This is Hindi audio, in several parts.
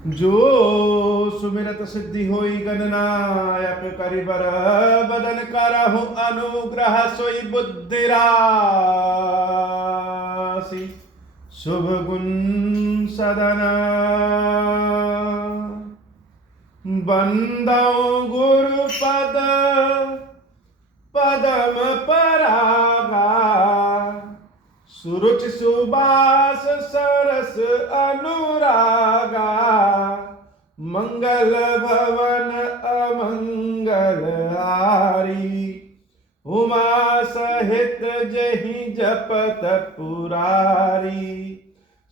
जो सुमिरत सिद्धि होई गणनायक करिबर बदन करहु अनुग्रह सोई बुद्धि राशि शुभ गुण सदना बंदौ गुरु पद पदम परागा सुरुचि सुबास सरस अनुरागा मंगल भवन अमंगल हारी उमा सहित जहि जपत पुरारी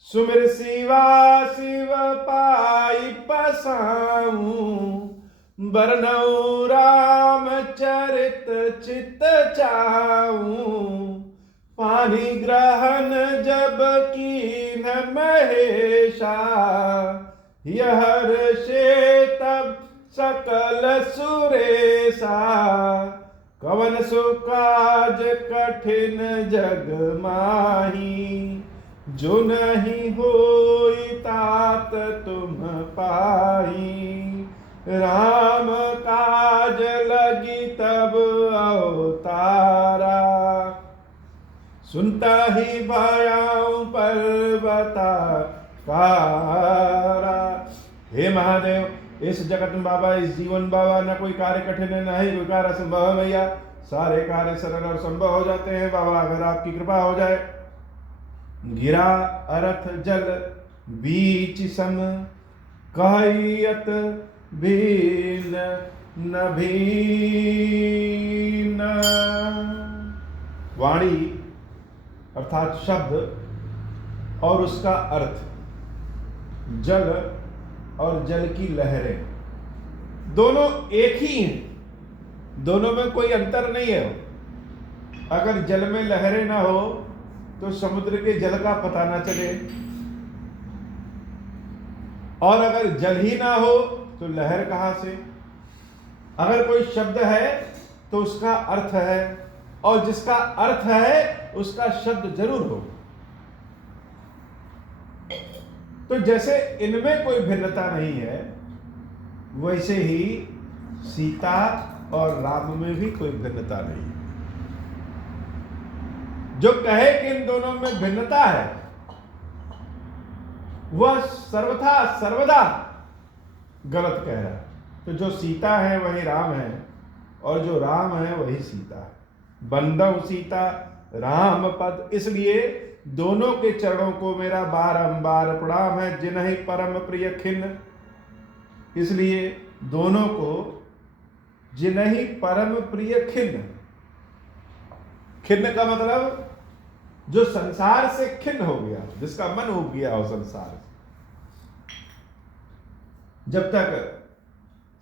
सुमिर शिवा शिव पाई पसाऊं बरनऊ राम चरित चित चाऊं पानी ग्रहण जब कीन महेशा यह से तब सकल सुरेशा कवन सुकाज कठिन जग माही जो नहीं होई तात तुम पाई राम काज लगी तब अवतारा सुनता ही भयाऊं पर्वता कारा। हे महादेव, इस जगत में बाबा, इस जीवन बाबा, न कोई कार्य कठिन है, न ही कोई कार्य असंभव है भैया। सारे कार्य सरल और संभव हो जाते हैं बाबा, अगर आपकी कृपा हो जाए। गिरा अरथ जल बीच सम कहयत भीन न भीन। वाणी अर्थात शब्द और उसका अर्थ, जल और जल की लहरें दोनों एक ही हैं, दोनों में कोई अंतर नहीं है। अगर जल में लहरें ना हो तो समुद्र के जल का पता ना चले, और अगर जल ही ना हो तो लहर कहां से। अगर कोई शब्द है तो उसका अर्थ है, और जिसका अर्थ है उसका शब्द जरूर हो। तो जैसे इनमें कोई भिन्नता नहीं है, वैसे ही सीता और राम में भी कोई भिन्नता नहीं है। जो कहे कि इन दोनों में भिन्नता है, वह सर्वथा सर्वदा गलत कह रहा है। तो जो सीता है वही राम है, और जो राम है वही सीता है। बंदौ सीता राम पद, इसलिए दोनों के चरणों को मेरा बारंबार प्रणाम है। जिन्हि परम प्रिय खिन्न, इसलिए दोनों को जिन्हि परम प्रिय खिन्न। खिन्न का मतलब जो संसार से खिन्न हो गया, जिसका मन उब गया हो संसार से। जब तक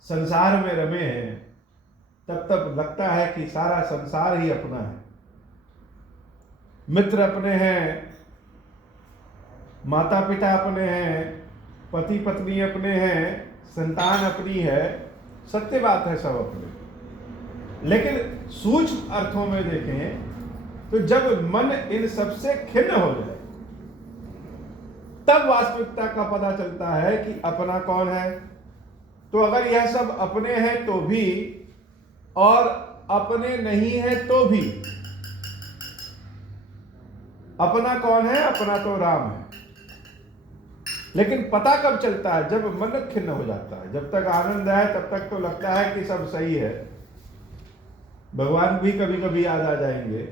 संसार में रमे हैं तब तक लगता है कि सारा संसार ही अपना है। मित्र अपने हैं, माता पिता अपने हैं, पति पत्नी अपने हैं, संतान अपनी है, सत्य बात है, सब अपने। लेकिन सूक्ष्म अर्थों में देखें तो जब मन इन सबसे खिन्न हो जाए तब वास्तविकता का पता चलता है कि अपना कौन है। तो अगर यह सब अपने हैं तो भी, और अपने नहीं है तो भी, अपना कौन है? अपना तो राम है। लेकिन पता कब चलता है? जब मन खिन्न हो जाता है। जब तक आनंद है तब तक तो लगता है कि सब सही है, भगवान भी कभी कभी याद आ जाएंगे।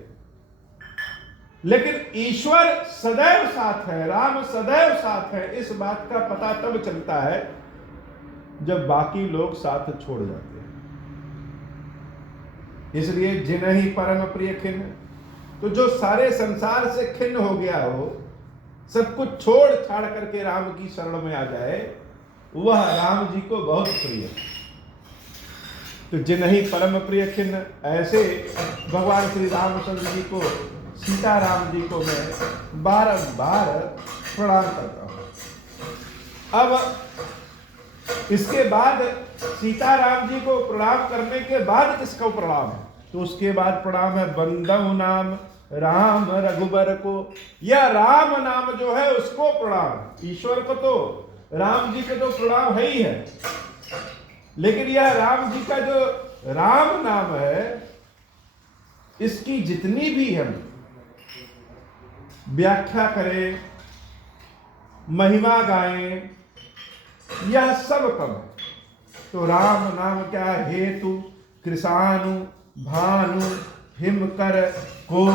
लेकिन ईश्वर सदैव साथ है, राम सदैव साथ है, इस बात का पता तब चलता है जब बाकी लोग साथ छोड़ जाते हैं। इसलिए जिन्हि परम प्रिय खिन्न, तो जो सारे संसार से खिन्न हो गया हो, सब कुछ छोड़ छाड़ करके राम की शरण में आ जाए, वह राम जी को बहुत प्रिय है। तो जिन्हि परम प्रिय खिन्न, ऐसे भगवान श्री रामचंद्र जी को, सीताराम जी को मैं बारंबार प्रणाम करता हूं। अब इसके बाद सीताराम जी को प्रणाम करने के बाद किसको प्रणाम है? तो उसके बाद प्रणाम है बंदौ नाम राम रघुबर को। यह राम नाम जो है उसको प्रणाम। ईश्वर को तो राम जी को तो प्रणाम है ही है, लेकिन यह राम जी का जो राम नाम है, इसकी जितनी भी हम व्याख्या करें, महिमा गाएं, यह सब कम है। तो राम नाम क्या है? हेतु, कृषाणु, भानु, हिमकर को।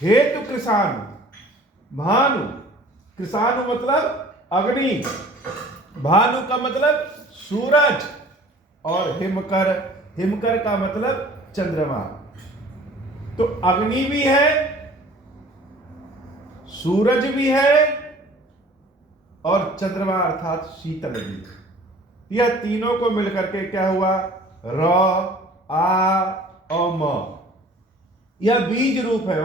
हेतु कृषाणु, भानु, कृषाणु मतलब अग्नि, भानु का मतलब सूरज, और हिमकर, हिमकर का मतलब चंद्रमा। तो अग्नि भी है, सूरज भी है, और चंद्रमा अर्थात शीतल भी है। यह तीनों को मिलकर के क्या हुआ? र, आ और म। यह बीज रूप है,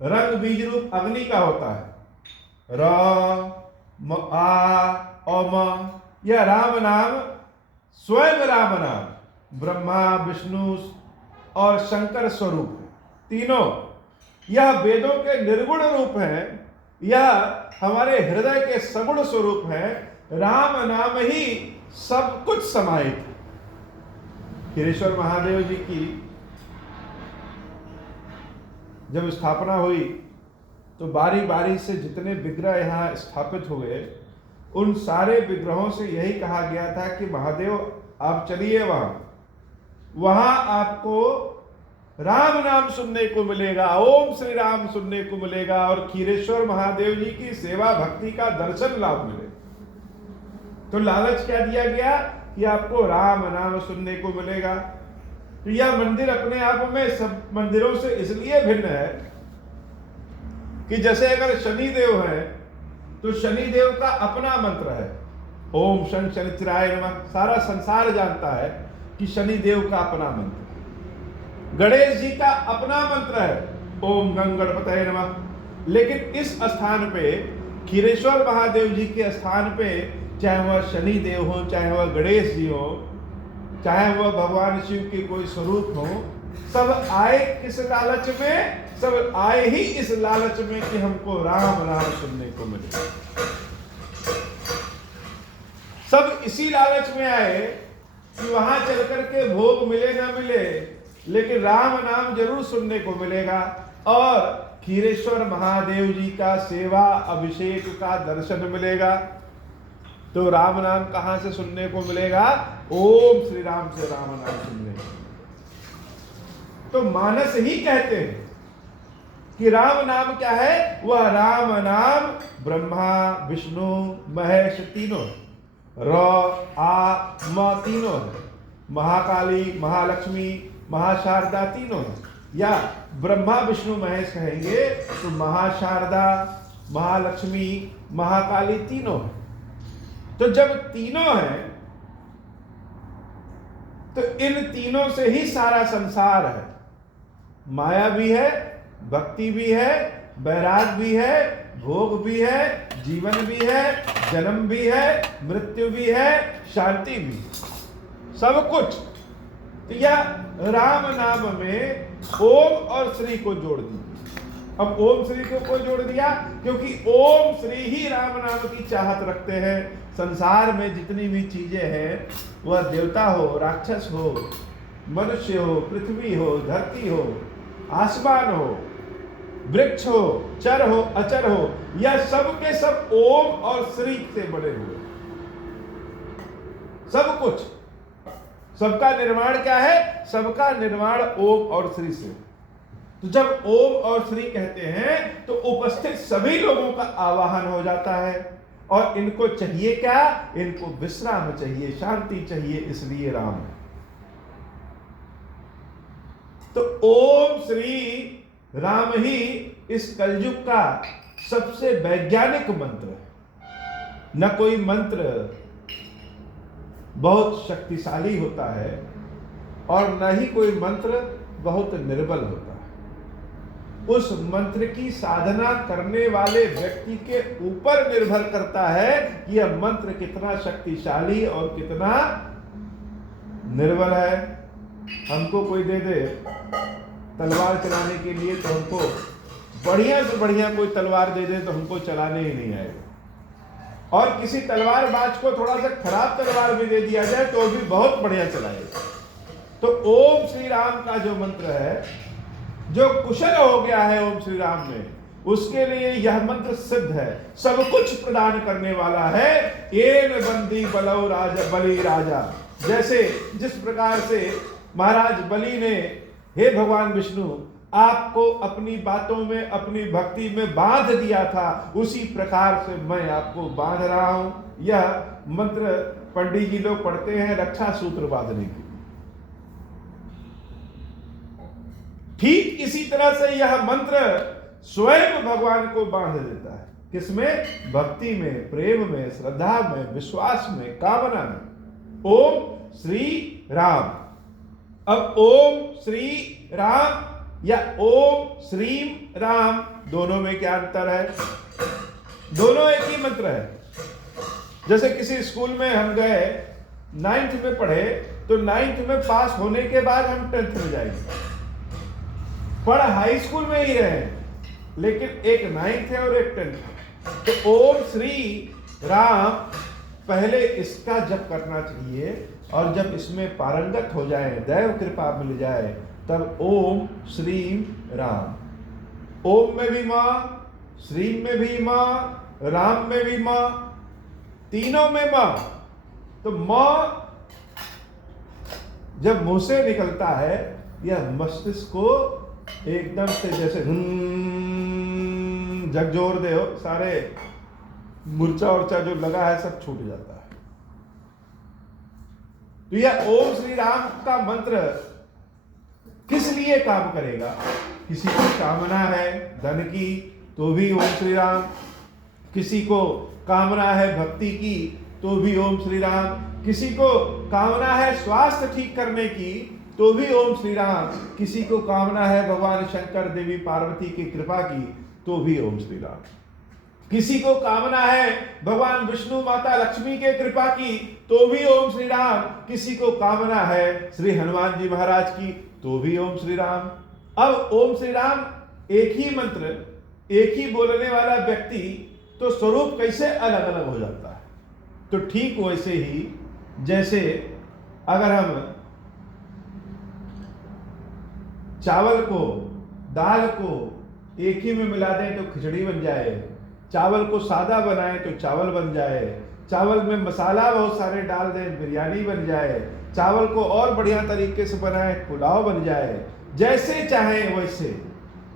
रंग बीज रूप अग्नि का होता है। र, आ और म, यह राम नाम स्वयं राम नाम ब्रह्मा, विष्णु और शंकर स्वरूप है तीनों। यह वेदों के निर्गुण रूप है, यह हमारे हृदय के सगुण स्वरूप है। राम नाम ही सब कुछ समाहित है। खीरेश्वर महादेव जी की जब स्थापना हुई तो बारी बारी से जितने विग्रह यहाँ स्थापित हुए, उन सारे विग्रहों से यही कहा गया था कि महादेव आप चलिए वहां आपको राम नाम सुनने को मिलेगा, ओम श्री राम सुनने को मिलेगा, और खीरेश्वर महादेव जी की सेवा भक्ति का दर्शन लाभ मिलेगा। तो लालच क्या दिया गया कि आपको राम नाम सुनने को मिलेगा। तो यह मंदिर अपने आप में सब मंदिरों से इसलिए भिन्न है कि जैसे अगर शनि देव है तो शनि देव का अपना मंत्र है, ओम शन शनिचराय नमः। सारा संसार जानता है कि शनि देव का अपना मंत्र। गणेश जी का अपना मंत्र है, ओम गं गणपतये नमः। लेकिन इस स्थान पे, खीरेश्वर महादेव जी के स्थान पे, चाहे वह शनि देव हो, चाहे वह गणेश जी हो, चाहे वह भगवान शिव के कोई स्वरूप हो, सब आए किस लालच में? सब आए ही इस लालच में कि हमको राम नाम सुनने को मिले। सब इसी लालच में आए कि वहां चल करके भोग मिले ना मिले, लेकिन राम नाम जरूर सुनने को मिलेगा। और खीरेश्वर महादेव जी का सेवा अभिषेक का दर्शन मिलेगा। तो राम नाम कहां से सुनने को मिलेगा? ओम श्री राम से राम नाम सुनने को। तो मानस ही कहते हैं कि राम नाम क्या है? वह राम नाम ब्रह्मा, विष्णु, महेश तीनों, र, आ, म तीनों है। महाकाली, महालक्ष्मी, महाशारदा तीनों है। या ब्रह्मा, विष्णु, महेश कहेंगे तो महाशारदा, महालक्ष्मी, महाकाली तीनों है। तो जब तीनों हैं तो इन तीनों से ही सारा संसार है। माया भी है, भक्ति भी है, वैराग भी है, भोग भी है, जीवन भी है, जन्म भी है, मृत्यु भी है, शांति भी, सब कुछ। तो यह राम नाम में ओम और श्री को जोड़ दिया। अब ओम श्री को क्यों जोड़ दिया? क्योंकि ओम श्री ही राम नाम की चाहत रखते हैं। संसार में जितनी भी चीजें हैं, वह देवता हो, राक्षस हो, मनुष्य हो, पृथ्वी हो, धरती हो, आसमान हो, वृक्ष हो, चर हो, अचर हो, यह सब के सब ओम और श्री से बने हुए। सब कुछ, सबका निर्माण क्या है? सबका निर्माण ओम और श्री से। तो जब ओम और श्री कहते हैं तो उपस्थित सभी लोगों का आवाहन हो जाता है। और इनको चाहिए क्या? इनको विश्राम चाहिए, शांति चाहिए, इसलिए राम है। तो ओम श्री राम ही इस कलयुग का सबसे वैज्ञानिक मंत्र है। न कोई मंत्र बहुत शक्तिशाली होता है और न ही कोई मंत्र बहुत निर्बल होता है। उस मंत्र की साधना करने वाले व्यक्ति के ऊपर निर्भर करता है कि यह मंत्र कितना शक्तिशाली और कितना निर्बल है। हमको कोई दे दे तलवार चलाने के लिए तो हमको बढ़िया से बढ़िया कोई तलवार दे दे तो हमको चलाने ही नहीं आएगा। और किसी तलवारबाज को थोड़ा सा खराब तलवार भी दे दिया जाए तो भी बहुत बढ़िया चलाएगा। तो ओम श्री राम का जो मंत्र है, जो कुशल हो गया है ओम श्री राम में, उसके लिए यह मंत्र सिद्ध है, सब कुछ प्रदान करने वाला है। एन बंदी बलौ राजा बलि राजा, जैसे जिस प्रकार से महाराज बलि ने हे भगवान विष्णु आपको अपनी बातों में, अपनी भक्ति में बांध दिया था, उसी प्रकार से मैं आपको बांध रहा हूं। यह मंत्र पंडित जी लोग पढ़ते हैं रक्षा सूत्र बांधने की। ठीक इसी तरह से यह मंत्र स्वयं भगवान को बांध देता है। किसमें? भक्ति में, प्रेम में, श्रद्धा में, विश्वास में, कामना में। ओम श्री राम। अब ओम श्री राम या ओम श्रीम राम, दोनों में क्या अंतर है? दोनों एक ही मंत्र है। जैसे किसी स्कूल में हम गए, 9th में पढ़े, तो 9th में पास होने के बाद हम 10th में जाएंगे। पढ़ हाई स्कूल में ही रहे, लेकिन एक 9th है और एक 10th है। तो ओम श्री राम पहले इसका जप करना चाहिए, और जब इसमें पारंगत हो जाए, दैव कृपा मिल जाए, तब ओम श्रीम राम। ओम में भी मां, श्रीम में भी मां, राम में भी मां, तीनों में मां। तो मां जब मुंह से निकलता है, यह मस्तिष्क को एकदम से जैसे झकझोर दे हो, सारे मूर्छा उर्चा जो लगा है सब छूट जाता है। तो यह ओम श्री राम का मंत्र किस लिए काम करेगा? किसी को कामना है धन की तो भी ओम श्री राम, किसी को कामना है भक्ति की तो भी ओम श्री राम, किसी को कामना है स्वास्थ्य ठीक करने की तो भी ओम श्री राम, किसी को कामना है भगवान शंकर देवी पार्वती की कृपा की तो भी ओम श्री राम, किसी को कामना है भगवान विष्णु माता लक्ष्मी के कृपा की तो भी ओम श्री राम, किसी को कामना है श्री हनुमान जी महाराज की तो भी ओम श्री राम। अब ओम श्री राम एक ही मंत्र, एक ही बोलने वाला व्यक्ति, तो स्वरूप कैसे अलग अलग हो जाता है? तो ठीक वैसे ही जैसे अगर हम चावल को, दाल को एक ही में मिला दें तो खिचड़ी बन जाए, चावल को सादा बनाए तो चावल बन जाए, चावल में मसाला बहुत सारे डाल दें बिरयानी बन जाए, चावल को और बढ़िया तरीके से बनाए पुलाव बन जाए। जैसे चाहें वैसे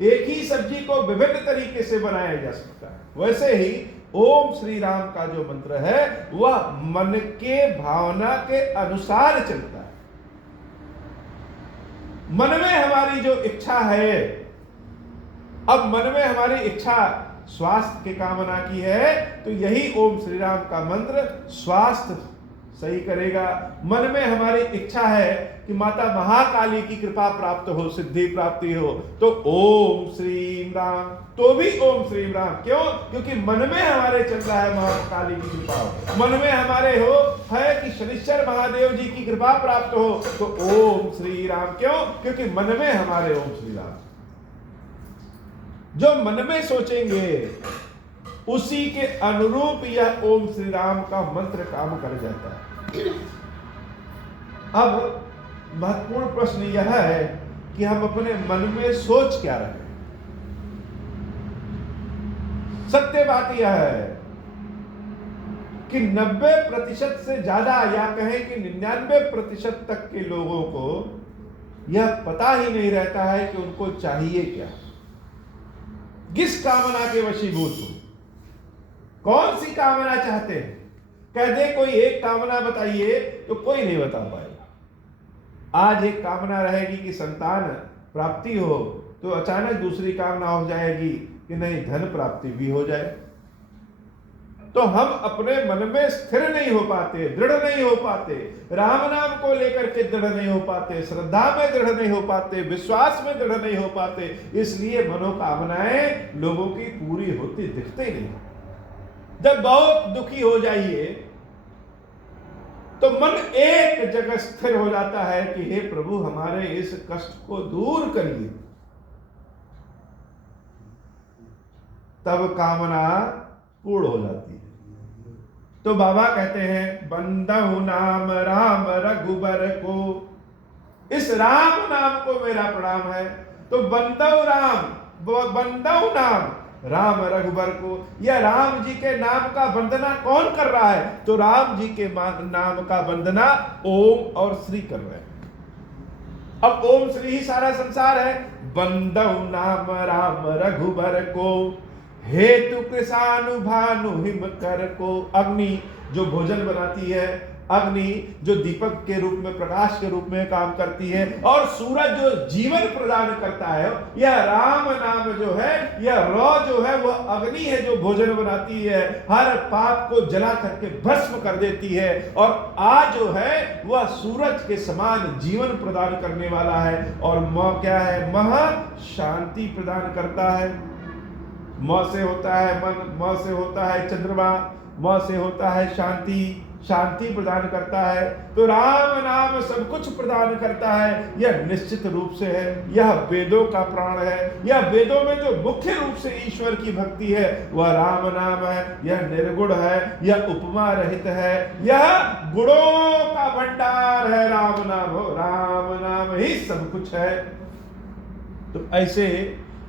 एक ही सब्जी को विभिन्न तरीके से बनाया जा सकता है। वैसे ही ओम श्री राम का जो मंत्र है वह मन के भावना के अनुसार चलता है। मन में हमारी जो इच्छा है, अब मन में हमारी इच्छा स्वास्थ्य की कामना की है, तो यही ओम श्री राम का मंत्र स्वास्थ्य सही करेगा। मन में हमारी इच्छा है कि माता महाकाली की कृपा प्राप्त हो, सिद्धि प्राप्ति हो, तो ओम श्री राम, तो भी ओम श्री राम। क्यों? क्योंकि मन में हमारे चल रहा है महाकाली की कृपा हो, मन में हमारे हो है कि शनिश्चर महादेव जी की कृपा प्राप्त हो, तो ओम श्री राम। क्यों? क्योंकि मन में हमारे ओम श्री राम। जो मन में सोचेंगे उसी के अनुरूप यह ओम श्री राम का मंत्र काम कर जाता है। अब महत्वपूर्ण प्रश्न यह है कि हम अपने मन में सोच क्या रहे। सत्य बात यह है कि 90% से ज्यादा, या कहें कि 99% तक के लोगों को यह पता ही नहीं रहता है कि उनको चाहिए क्या, किस कामना के वशीभूत हो, कौन सी कामना चाहते हैं। कह दे कोई एक कामना बताइए तो कोई नहीं बता पाएगा। आज एक कामना रहेगी कि संतान प्राप्ति हो, तो अचानक दूसरी कामना हो जाएगी कि नहीं धन प्राप्ति भी हो जाए। तो हम अपने मन में स्थिर नहीं हो पाते, दृढ़ नहीं हो पाते, राम नाम को लेकर के दृढ़ नहीं हो पाते, श्रद्धा में दृढ़ नहीं हो पाते, विश्वास में दृढ़ नहीं हो पाते। इसलिए मनोकामनाएं लोगों की पूरी होती दिखते नहीं। जब बहुत दुखी हो जाइए तो मन एक जगह स्थिर हो जाता है कि हे प्रभु हमारे इस कष्ट को दूर करिए, तब कामना पूर्ण हो जाती है। तो बाबा कहते हैं बंदहु नाम राम रघुबर को, इस राम नाम को मेरा प्रणाम है। तो बंदहु राम, बंदहु नाम राम रघुबर को, यह राम जी के नाम का वंदना कौन कर रहा है? तो राम जी के नाम का वंदना ओम और श्री कर रहे हैं। अब ओम श्री ही सारा संसार है। बंदहु नाम राम रघुबर को, हेतु कृषानु भानु हिम कर को। अग्नि जो भोजन बनाती है, अग्नि जो दीपक के रूप में, प्रकाश के रूप में काम करती है, और सूरज जो जीवन प्रदान करता है, यह राम नाम जो है, यह रौ जो है वह अग्नि है जो भोजन बनाती है, हर पाप को जला करके भस्म कर देती है, और आ जो है वह सूरज के समान जीवन प्रदान करने वाला है। और म क्या है? महा शांति प्रदान करता है। म से होता है मन, म से होता है चंद्रमा, म से होता है शांति, शांति प्रदान करता है। तो राम नाम सब कुछ प्रदान करता है, यह निश्चित रूप से है। यह वेदों का प्राण है। यह वेदों में जो मुख्य रूप से ईश्वर की भक्ति है वह राम नाम है। यह निर्गुण है, यह उपमा रहित है, यह गुणों का भंडार है। राम नाम हो, राम नाम ही सब कुछ है। तो ऐसे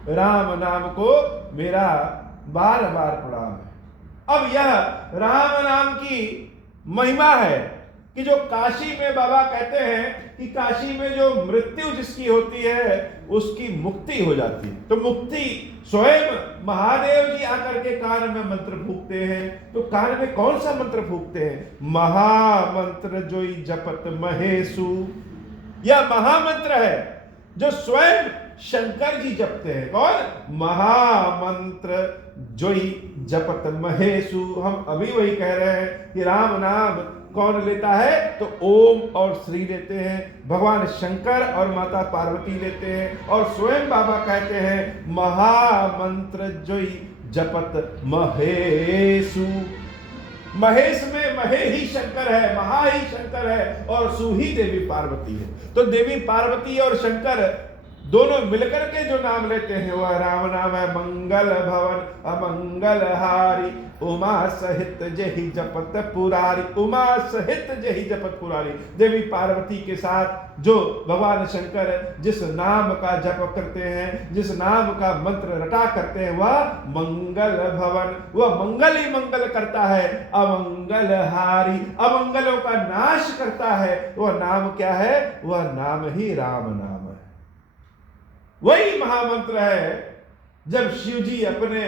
राम नाम को मेरा बार बार प्रणाम है। अब यह राम नाम की महिमा है कि जो काशी में बाबा कहते हैं कि काशी में जो मृत्यु जिसकी होती है उसकी मुक्ति हो जाती है। तो मुक्ति स्वयं महादेव जी आकर के कान में मंत्र फूकते हैं। तो कान में कौन सा मंत्र फूकते हैं? महामंत्र जोई जपत महेशु। यह महामंत्र है जो स्वयं शंकर जी जपते हैं। कौन? महामंत्र जोई जपत महेशु। हम अभी वही कह रहे हैं कि राम नाम कौन लेता है? तो ओम और श्री लेते हैं, भगवान शंकर और माता पार्वती लेते हैं, और स्वयं बाबा कहते हैं महामंत्र जोई जपत महेशु। महेश में महे ही शंकर है, महा ही शंकर है, और सु ही देवी पार्वती है। तो देवी पार्वती और शंकर दोनों मिलकर के जो नाम लेते हैं वह राम नाम है। मंगल भवन अमंगल हारी, उमा सहित जहि जपत पुरारी। उमा सहित जहि जपत पुरारी। देवी पार्वती के साथ जो भगवान शंकर जिस नाम का जप करते हैं, जिस नाम का मंत्र रटा करते हैं, वह मंगल भवन, वह मंगल ही मंगल करता है। अमंगल हारी, अमंगलों का नाश करता है। वह नाम क्या है? वह नाम ही राम नाम है। वही महामंत्र है जब शिव जी अपने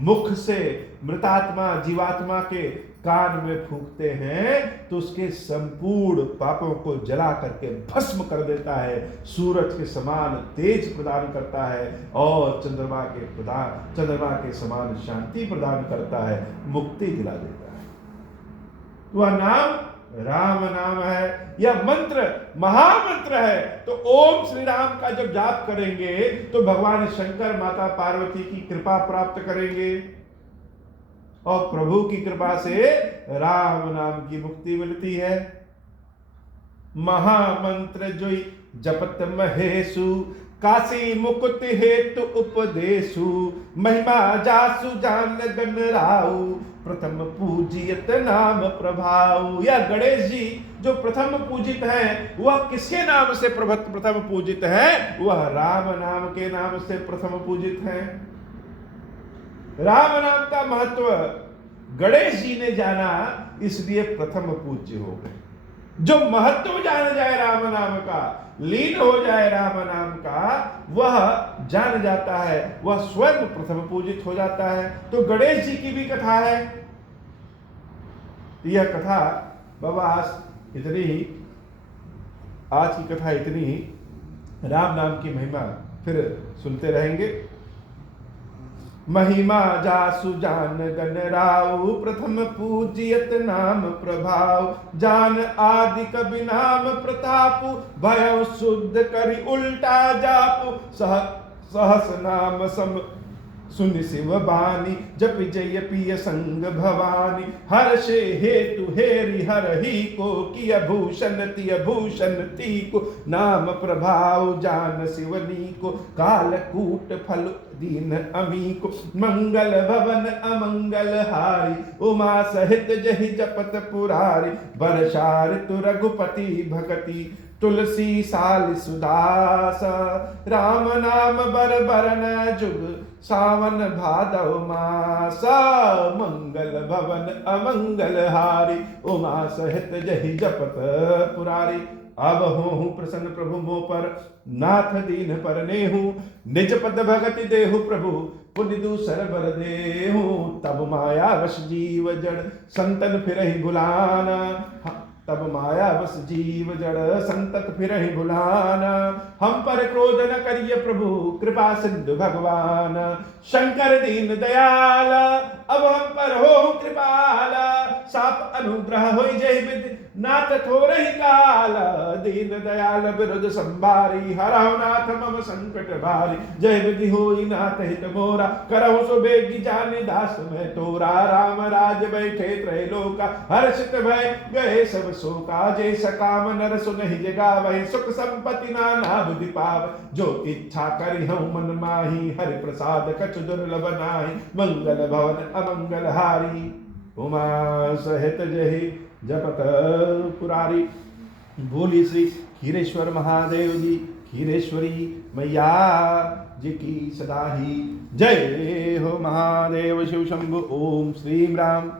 मुख से मृतात्मा जीवात्मा के कान में फूंकते हैं तो उसके संपूर्ण पापों को जला करके भस्म कर देता है, सूरज के समान तेज प्रदान करता है, और चंद्रमा के समान शांति प्रदान करता है, मुक्ति दिला देता है। वह नाम राम नाम है। यह मंत्र महामंत्र है। तो ओम श्री राम का जब जाप करेंगे तो भगवान शंकर माता पार्वती की कृपा प्राप्त करेंगे, और प्रभु की कृपा से राम नाम की मुक्ति मिलती है। महामंत्र जोई जपत महेशु, काशी मुकुति हेतु उपदेशु, महिमा जासु जान गन राउ, प्रथम पूजियत नाम प्रभाव। या गणेश जी जो प्रथम पूजित हैं वह किसके नाम से प्रथम पूजित हैं? वह राम नाम के नाम से प्रथम पूजित हैं। राम नाम का महत्व गणेश जी ने जाना, इसलिए प्रथम पूज्य हो गए। जो महत्व जान जाए राम नाम का, लीन हो जाए राम नाम का, वह जान जाता है, वह स्वयं प्रथम पूजित हो जाता है। तो गणेश जी की भी कथा है। यह कथा बाबा आज इतनी ही, आज की कथा इतनी ही। राम नाम की महिमा फिर सुनते रहेंगे। महिमा जासु जान गन राउ, प्रथम पूजियत नाम प्रभाव, जान आदि कबि नाम प्रतापु, भय शुद्ध करि उल्टा जापु, सहस नाम सम सुन शिव बानी जप जय पिय संग भवानी, हर्षे हेतु हेरि हर ही को, किय भूषण तिय भूषण ती को, नाम प्रभाव जान शिवनी को, कालकूट फल दीन अमी को, मंगल भवन अमंगल हारी, उमा सहित जहि जपत पुरारी, बरसार तु रघुपति भगति, तुलसी साल सुदास, राम नाम बर बरन जुग, सावन भादव मास, मंगल भवन अमंगल हारी, उमा सहित जहि जपत पुरारी। अब हो प्रसन्न प्रभु मो पर, नाथ दीन पर नेहु, निज पद भगति देहु प्रभु, पुण्य दूसर बर देहु, तब माया वश जीव जड़ संतन फिरहि भुलाना, तब माया बस जीव जड़ संतत फिरहि भुलाना, हम पर क्रोध न करिय प्रभु, कृपा सिंधु भगवान, शंकर दीन दयाल, अब हम पर हो कृपाल, साप अनुग्रह होई जय विधि, नाथ थोरहि काल, दीन दयाल बिरुद संभारी, हरहु नाथ मम संकट भारी, जय विधि होई नाथ हित मोरा, करहु सो बेगी जानि दास मैं तोरा, राम राज बैठे त्रैलोका, हर्षित भय गए सब शोका, जे सकाम नर सुनहि जगावहि, सुख संपत्ति नाना बुद्धि पाव, जो इच्छा करि हूँ मन माही, हरि प्रसाद कछु दुर्लभ नाही, मंगल भवन अमंगल हारी, उमा सहित जहि जपत पुरारी। बोली श्री खीरेश्वर महादेव जी, खीरेश्वरी मैया जी की सदा ही जय हो। महादेव शिव शंभु। ओम श्री राम।